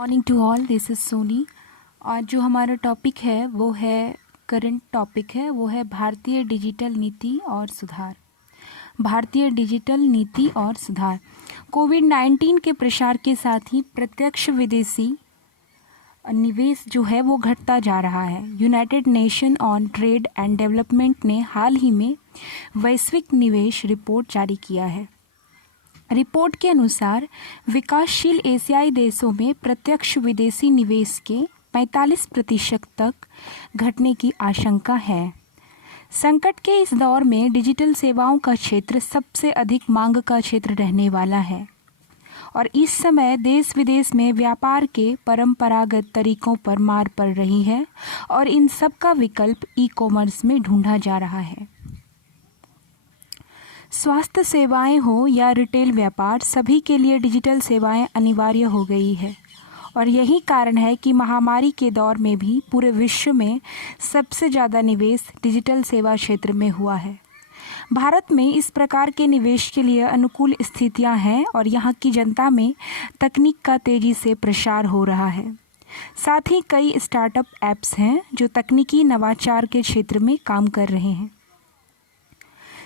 Morning to all, this is Soni. आज जो हमारा टॉपिक है वो है करंट टॉपिक है, वो है भारतीय डिजिटल नीति और सुधार। भारतीय डिजिटल नीति और सुधार। कोविड-19 के प्रसार के साथ ही प्रत्यक्ष विदेशी निवेश जो है वो घटता जा रहा है। United nation on trade and development ने हाल ही में वैश्विक निवेश रिपोर्ट जारी किया है। रिपोर्ट के अनुसार विकासशील एशियाई देशों में प्रत्यक्ष विदेशी निवेश के 45% तक घटने की आशंका है। संकट के इस दौर में डिजिटल सेवाओं का क्षेत्र सबसे अधिक मांग का क्षेत्र रहने वाला है और इस समय देश विदेश में व्यापार के परंपरागत तरीकों पर मार पड़ रही है और इन सब का विकल्प ई कॉमर्स में ढूंढा जा रहा है। स्वास्थ्य सेवाएं हो या रिटेल व्यापार, सभी के लिए डिजिटल सेवाएं अनिवार्य हो गई है और यही कारण है कि महामारी के दौर में भी पूरे विश्व में सबसे ज़्यादा निवेश डिजिटल सेवा क्षेत्र में हुआ है। भारत में इस प्रकार के निवेश के लिए अनुकूल स्थितियां हैं और यहाँ की जनता में तकनीक का तेज़ी से प्रसार हो रहा है। साथ ही कई स्टार्टअप ऐप्स हैं जो तकनीकी नवाचार के क्षेत्र में काम कर रहे हैं।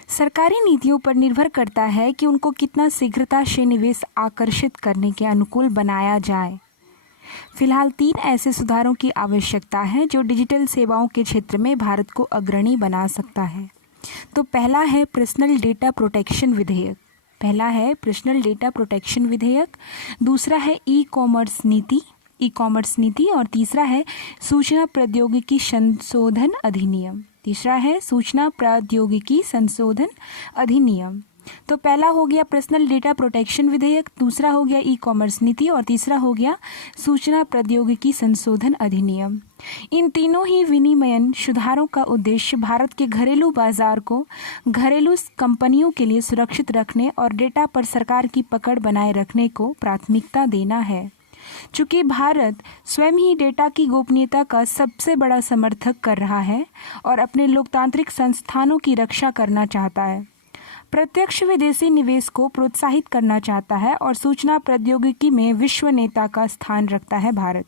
सरकारी नीतियों पर निर्भर करता है कि उनको कितना शीघ्रता से निवेश आकर्षित करने के अनुकूल बनाया जाए। फिलहाल 3 ऐसे सुधारों की आवश्यकता है जो डिजिटल सेवाओं के क्षेत्र में भारत को अग्रणी बना सकता है। तो पहला है पर्सनल डेटा प्रोटेक्शन विधेयक। दूसरा है ई कॉमर्स नीति और तीसरा है सूचना प्रौद्योगिकी संशोधन अधिनियम। तो पहला हो गया पर्सनल डेटा प्रोटेक्शन विधेयक, दूसरा हो गया ई कॉमर्स नीति और तीसरा हो गया सूचना प्रौद्योगिकी संशोधन अधिनियम। इन तीनों ही विनिमयन सुधारों का उद्देश्य भारत के घरेलू बाजार को घरेलू कंपनियों के लिए सुरक्षित रखने और डेटा पर सरकार की पकड़ बनाए रखने को प्राथमिकता देना है। चूँकि भारत स्वयं ही डेटा की गोपनीयता का सबसे बड़ा समर्थक कर रहा है और अपने लोकतांत्रिक संस्थानों की रक्षा करना चाहता है, प्रत्यक्ष विदेशी निवेश को प्रोत्साहित करना चाहता है और सूचना प्रौद्योगिकी में विश्व नेता का स्थान रखता है भारत।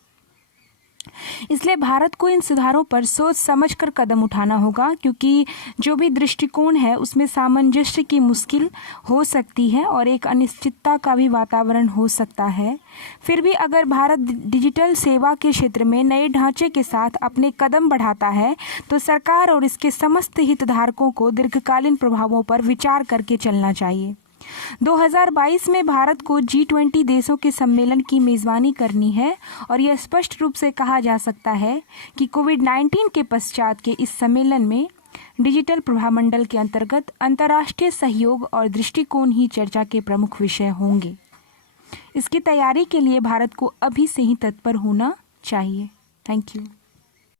इसलिए भारत को इन सुधारों पर सोच समझकर कदम उठाना होगा, क्योंकि जो भी दृष्टिकोण है उसमें सामंजस्य की मुश्किल हो सकती है और एक अनिश्चितता का भी वातावरण हो सकता है। फिर भी अगर भारत डिजिटल सेवा के क्षेत्र में नए ढांचे के साथ अपने कदम बढ़ाता है तो सरकार और इसके समस्त हितधारकों को दीर्घकालीन प्रभावों पर विचार करके चलना चाहिए। 2022 में भारत को G20 देशों के सम्मेलन की मेज़बानी करनी है और यह स्पष्ट रूप से कहा जा सकता है कि कोविड-19 के पश्चात के इस सम्मेलन में डिजिटल प्रभामंडल के अंतर्गत अंतर्राष्ट्रीय सहयोग और दृष्टिकोण ही चर्चा के प्रमुख विषय होंगे। इसकी तैयारी के लिए भारत को अभी से ही तत्पर होना चाहिए। Thank you.